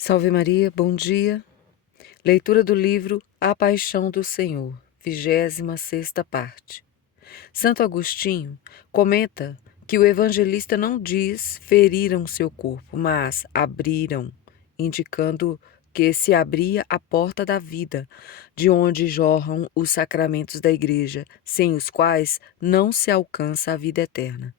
Salve Maria, bom dia. Leitura do livro A Paixão do Senhor, 26ª parte. Santo Agostinho comenta que o evangelista não diz feriram seu corpo, mas abriram, indicando que se abria a porta da vida, de onde jorram os sacramentos da Igreja, sem os quais não se alcança a vida eterna.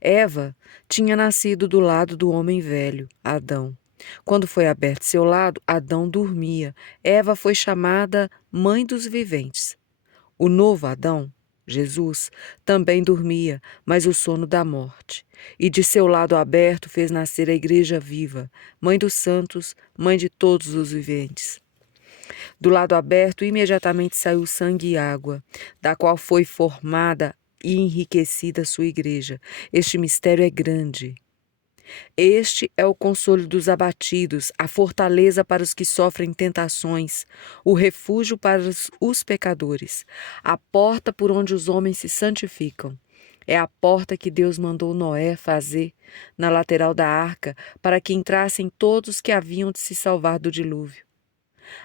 Eva tinha nascido do lado do homem velho, Adão. Quando foi aberto seu lado, Adão dormia. Eva foi chamada mãe dos viventes. O novo Adão, Jesus, também dormia, mas o sono da morte. E de seu lado aberto fez nascer a Igreja viva, mãe dos santos, mãe de todos os viventes. Do lado aberto, imediatamente saiu sangue e água, da qual foi formada e enriquecida sua Igreja. Este mistério é grande. Este é o consolo dos abatidos, a fortaleza para os que sofrem tentações, o refúgio para os pecadores, a porta por onde os homens se santificam. É a porta que Deus mandou Noé fazer na lateral da arca para que entrassem todos que haviam de se salvar do dilúvio.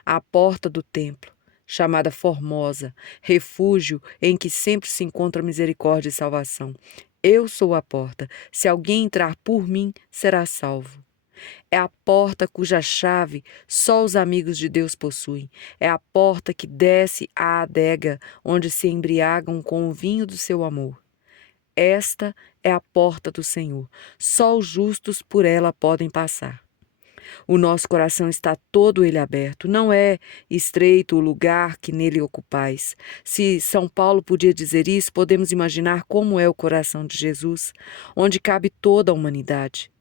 A porta do templo, chamada Formosa, refúgio em que sempre se encontra misericórdia e salvação. Eu sou a porta. Se alguém entrar por mim, será salvo. É a porta cuja chave só os amigos de Deus possuem. É a porta que desce à adega, onde se embriagam com o vinho do seu amor. Esta é a porta do Senhor. Só os justos por ela podem passar. O nosso coração está todo ele aberto, não é estreito o lugar que nele ocupais. Se São Paulo podia dizer isso, podemos imaginar como é o coração de Jesus, onde cabe toda a humanidade.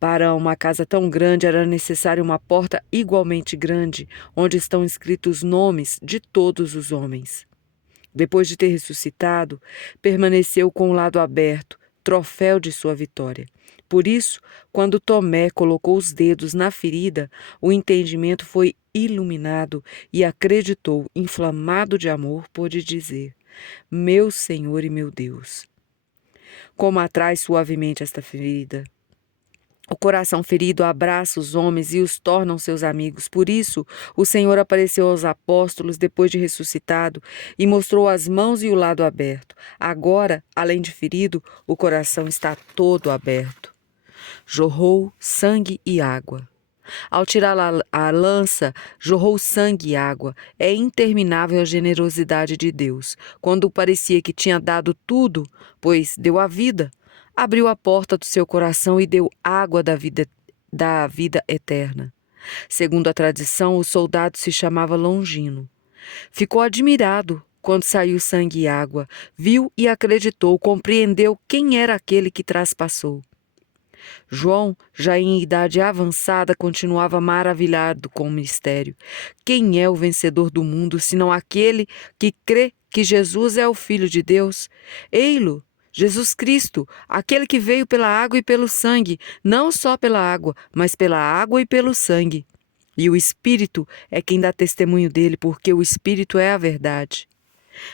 Para uma casa tão grande era necessária uma porta igualmente grande, onde estão escritos os nomes de todos os homens. Depois de ter ressuscitado, permaneceu com o lado aberto, troféu de sua vitória. Por isso, quando Tomé colocou os dedos na ferida, o entendimento foi iluminado e acreditou, inflamado de amor, pôde dizer: Meu Senhor e meu Deus. Como atrai suavemente esta ferida! O coração ferido abraça os homens e os torna seus amigos. Por isso, o Senhor apareceu aos apóstolos depois de ressuscitado e mostrou as mãos e o lado aberto. Agora, além de ferido, o coração está todo aberto. Jorrou sangue e água. Ao tirar a lança, jorrou sangue e água. É interminável a generosidade de Deus. Quando parecia que tinha dado tudo, pois deu a vida, abriu a porta do seu coração e deu água da vida eterna. Segundo a tradição, o soldado se chamava Longino. Ficou admirado quando saiu sangue e água. Viu e acreditou, compreendeu quem era aquele que traspassou. João, já em idade avançada, continuava maravilhado com o mistério. Quem é o vencedor do mundo, senão aquele que crê que Jesus é o Filho de Deus? Ei-lo, Jesus Cristo, aquele que veio pela água e pelo sangue, não só pela água, mas pela água e pelo sangue. E o Espírito é quem dá testemunho dele, porque o Espírito é a verdade.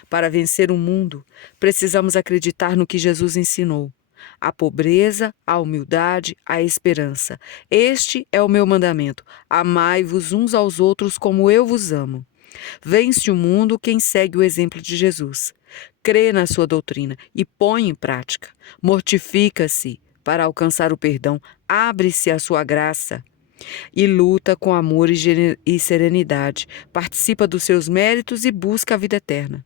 Para vencer o mundo, precisamos acreditar no que Jesus ensinou. A pobreza, a humildade, a esperança. Este é o meu mandamento: amai-vos uns aos outros como eu vos amo. Vence o mundo quem segue o exemplo de Jesus. Crê na sua doutrina e põe em prática. Mortifica-se para alcançar o perdão. Abre-se à sua graça e luta com amor e serenidade. Participa dos seus méritos e busca a vida eterna.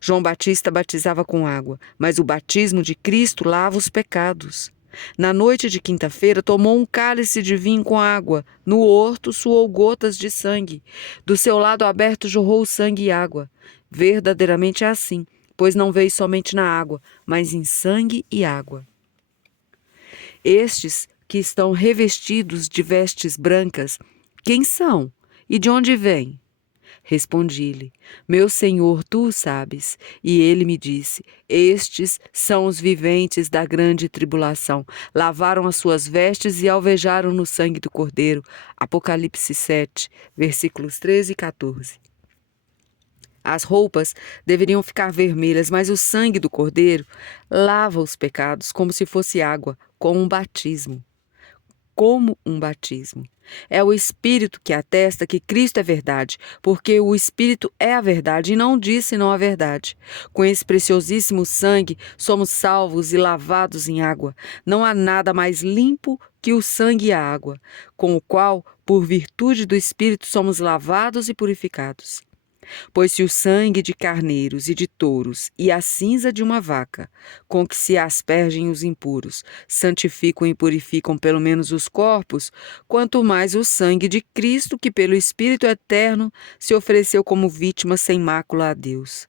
João Batista batizava com água, mas o batismo de Cristo lava os pecados. Na noite de quinta-feira, tomou um cálice de vinho com água. No horto, suou gotas de sangue. Do seu lado aberto, jorrou sangue e água. Verdadeiramente é assim, pois não veio somente na água, mas em sangue e água. Estes que estão revestidos de vestes brancas, quem são e de onde vêm? Respondi-lhe: Meu Senhor, tu o sabes. E ele me disse: Estes são os viventes da grande tribulação. Lavaram as suas vestes e alvejaram no sangue do Cordeiro. Apocalipse 7, versículos 13 e 14. As roupas deveriam ficar vermelhas, mas o sangue do Cordeiro lava os pecados como se fosse água, com um batismo. como um batismo. É o Espírito que atesta que Cristo é verdade, porque o Espírito é a verdade e não diz senão a verdade. Com esse preciosíssimo sangue somos salvos e lavados em água. Não há nada mais limpo que o sangue e a água, com o qual, por virtude do Espírito, somos lavados e purificados. Pois se o sangue de carneiros e de touros e a cinza de uma vaca, com que se aspergem os impuros, santificam e purificam pelo menos os corpos, quanto mais o sangue de Cristo, que pelo Espírito eterno se ofereceu como vítima sem mácula a Deus.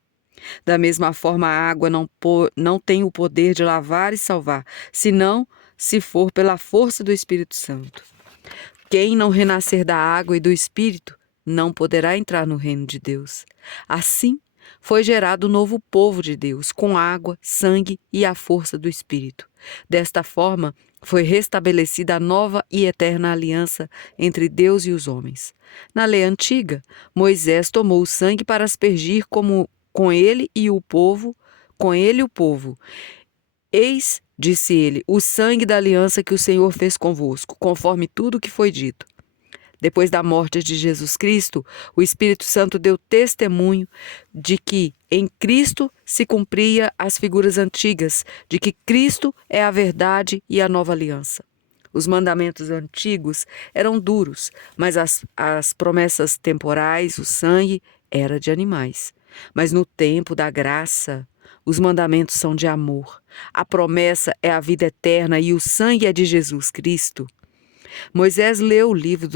Da mesma forma, a água não tem o poder de lavar e salvar, senão se for pela força do Espírito Santo. Quem não renascer da água e do Espírito não poderá entrar no reino de Deus. Assim, foi gerado o novo povo de Deus, com água, sangue e a força do Espírito. Desta forma, foi restabelecida a nova e eterna aliança entre Deus e os homens. Na lei antiga, Moisés tomou o sangue para aspergir com ele o povo. Eis, disse ele, o sangue da aliança que o Senhor fez convosco, conforme tudo o que foi dito. Depois da morte de Jesus Cristo, o Espírito Santo deu testemunho de que em Cristo se cumpria as figuras antigas, de que Cristo é a verdade e a nova aliança. Os mandamentos antigos eram duros, mas as promessas temporais, o sangue, era de animais. Mas no tempo da graça, os mandamentos são de amor. A promessa é a vida eterna e o sangue é de Jesus Cristo. Moisés leu o livro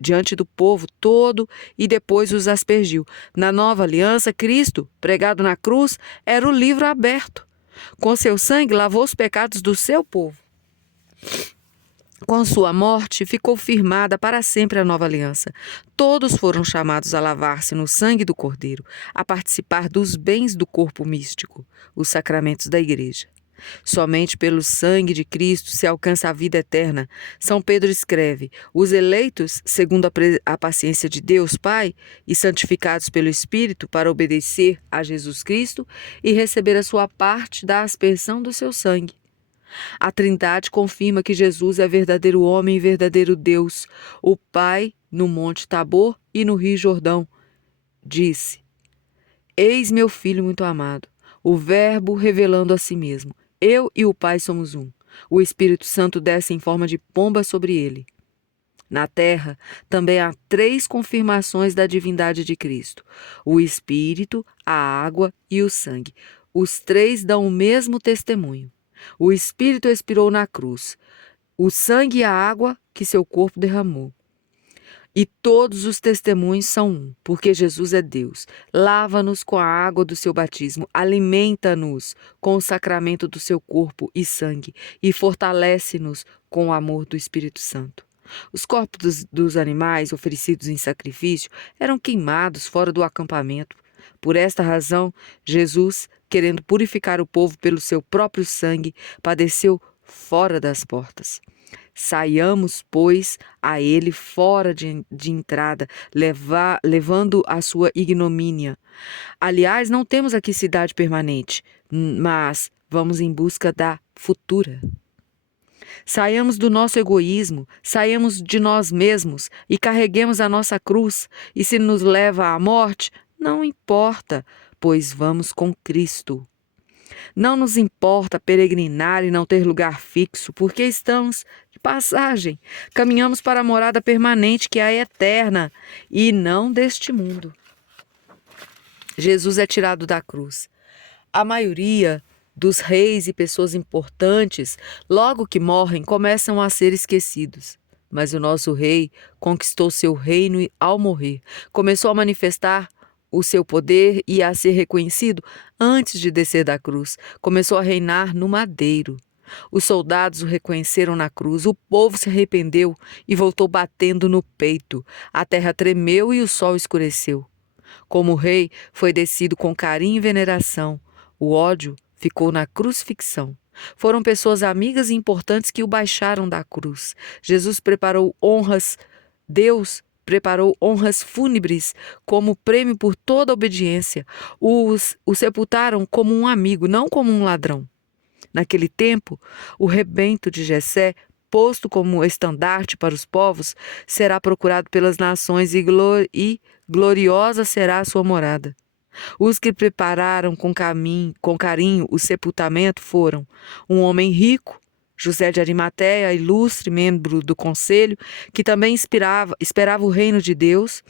diante do povo todo e depois os aspergiu. Na nova aliança, Cristo, pregado na cruz, era o livro aberto. Com seu sangue lavou os pecados do seu povo. Com sua morte, ficou firmada para sempre a nova aliança. Todos foram chamados a lavar-se no sangue do Cordeiro, a participar dos bens do corpo místico, os sacramentos da Igreja. Somente pelo sangue de Cristo se alcança a vida eterna. São Pedro escreve: os eleitos, segundo a paciência de Deus Pai, e santificados pelo Espírito para obedecer a Jesus Cristo e receber a sua parte da aspersão do seu sangue. A Trindade confirma que Jesus é verdadeiro homem e verdadeiro Deus. O Pai, no Monte Tabor e no Rio Jordão, disse: eis meu Filho muito amado, o Verbo revelando a si mesmo. Eu e o Pai somos um. O Espírito Santo desce em forma de pomba sobre ele. Na terra, também há 3 confirmações da divindade de Cristo: o Espírito, a água e o sangue. Os 3 dão o mesmo testemunho. O Espírito expirou na cruz, o sangue e a água que seu corpo derramou. E todos os testemunhos são um, porque Jesus é Deus. Lava-nos com a água do seu batismo, alimenta-nos com o sacramento do seu corpo e sangue, e fortalece-nos com o amor do Espírito Santo. Os corpos dos animais oferecidos em sacrifício eram queimados fora do acampamento. Por esta razão, Jesus, querendo purificar o povo pelo seu próprio sangue, padeceu fora das portas. Saiamos, pois, a ele fora de entrada, levando a sua ignomínia. Aliás, não temos aqui cidade permanente, mas vamos em busca da futura. Saiamos do nosso egoísmo, saiamos de nós mesmos e carreguemos a nossa cruz. E se nos leva à morte, não importa, pois vamos com Cristo. Não nos importa peregrinar e não ter lugar fixo, porque estamos de passagem. Caminhamos para a morada permanente, que é a eterna, e não deste mundo. Jesus é tirado da cruz. A maioria dos reis e pessoas importantes, logo que morrem, começam a ser esquecidos. Mas o nosso rei conquistou seu reino ao morrer. Começou a manifestar o seu poder e a ser reconhecido antes de descer da cruz. Começou a reinar no madeiro. Os soldados o reconheceram na cruz. O povo se arrependeu e voltou batendo no peito. A terra tremeu e o sol escureceu. Como o rei foi descido com carinho e veneração, o ódio ficou na crucifixão. Foram pessoas amigas e importantes que o baixaram da cruz. Deus preparou honras fúnebres como prêmio por toda obediência. O sepultaram como um amigo, não como um ladrão. Naquele tempo, o rebento de Jessé posto como estandarte para os povos, será procurado pelas nações e gloriosa será a sua morada. Os que prepararam com carinho o sepultamento foram um homem rico, José de Arimateia, ilustre membro do conselho, que também esperava o reino de Deus.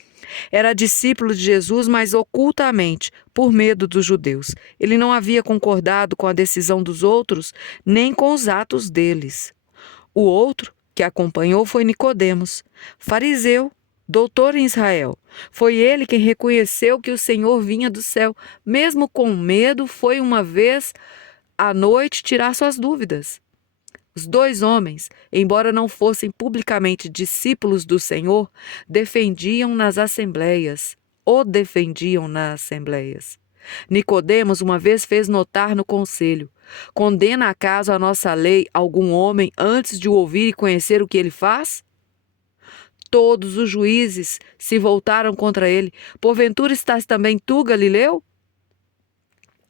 Era discípulo de Jesus, mas ocultamente, por medo dos judeus. Ele não havia concordado com a decisão dos outros, nem com os atos deles. O outro que acompanhou foi Nicodemos, fariseu, doutor em Israel. Foi ele quem reconheceu que o Senhor vinha do céu. Mesmo com medo, foi uma vez à noite tirar suas dúvidas. Os dois homens, embora não fossem publicamente discípulos do Senhor, o defendiam nas assembleias. Nicodemos uma vez fez notar no conselho: condena acaso a nossa lei algum homem antes de o ouvir e conhecer o que ele faz? Todos os juízes se voltaram contra ele. Porventura estás também tu, Galileu?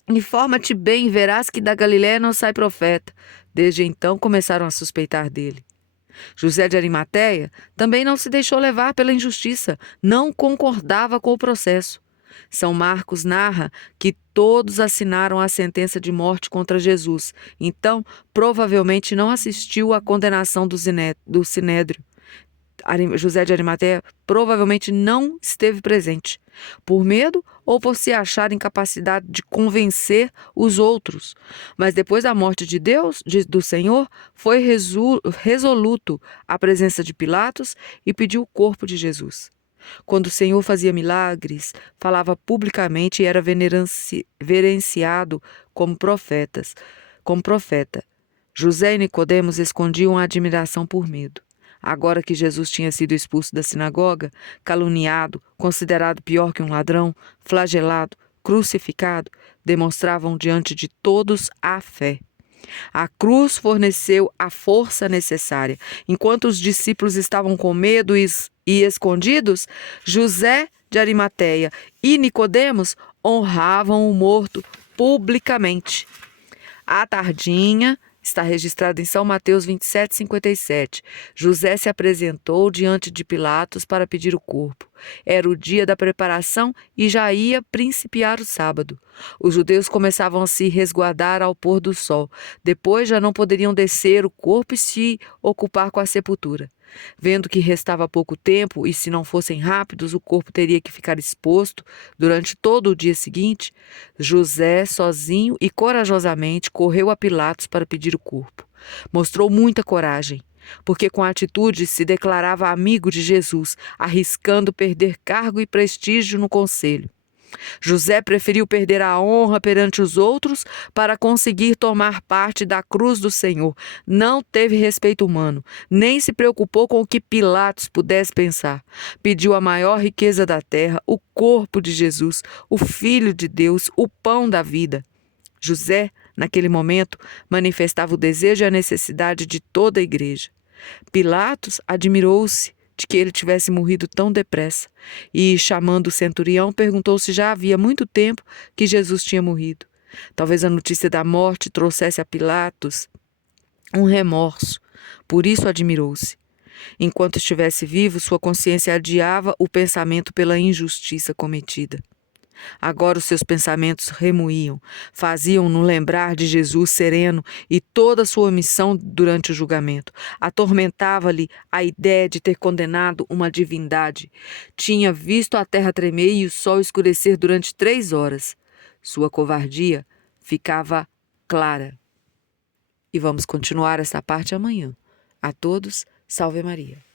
Informa-te bem e verás que da Galiléia não sai profeta. Desde então começaram a suspeitar dele. José de Arimateia também não se deixou levar pela injustiça, não concordava com o processo. São Marcos narra que todos assinaram a sentença de morte contra Jesus, então provavelmente não assistiu à condenação do Sinédrio. José de Arimateia provavelmente não esteve presente, por medo ou por se achar incapacitado de convencer os outros. Mas depois da morte de Deus, do Senhor, foi resoluto à presença de Pilatos e pediu o corpo de Jesus. Quando o Senhor fazia milagres, falava publicamente e era verenciado como profeta. José e Nicodemos escondiam a admiração por medo. Agora que Jesus tinha sido expulso da sinagoga, caluniado, considerado pior que um ladrão, flagelado, crucificado, demonstravam diante de todos a fé. A cruz forneceu a força necessária. Enquanto os discípulos estavam com medo e escondidos, José de Arimateia e Nicodemos honravam o morto publicamente. À tardinha, está registrado em São Mateus 27:57. José se apresentou diante de Pilatos para pedir o corpo. Era o dia da preparação e já ia principiar o sábado. Os judeus começavam a se resguardar ao pôr do sol. Depois já não poderiam descer o corpo e se ocupar com a sepultura. Vendo que restava pouco tempo e se não fossem rápidos o corpo teria que ficar exposto durante todo o dia seguinte, José, sozinho e corajosamente, correu a Pilatos para pedir o corpo. Mostrou muita coragem, porque com a atitude se declarava amigo de Jesus, arriscando perder cargo e prestígio no conselho. José preferiu perder a honra perante os outros para conseguir tomar parte da cruz do Senhor. Não teve respeito humano, nem se preocupou com o que Pilatos pudesse pensar. Pediu a maior riqueza da terra, o corpo de Jesus, o Filho de Deus, o pão da vida. José, naquele momento, manifestava o desejo e a necessidade de toda a igreja. Pilatos admirou-se de que ele tivesse morrido tão depressa e, chamando o centurião, perguntou se já havia muito tempo que Jesus tinha morrido. Talvez a notícia da morte trouxesse a Pilatos um remorso, por isso admirou-se. Enquanto estivesse vivo, sua consciência adiava o pensamento pela injustiça cometida. Agora os seus pensamentos remoíam, faziam-no lembrar de Jesus sereno e toda a sua omissão durante o julgamento. Atormentava-lhe a ideia de ter condenado uma divindade. Tinha visto a terra tremer e o sol escurecer durante 3 horas. Sua covardia ficava clara. E vamos continuar essa parte amanhã. A todos, salve Maria.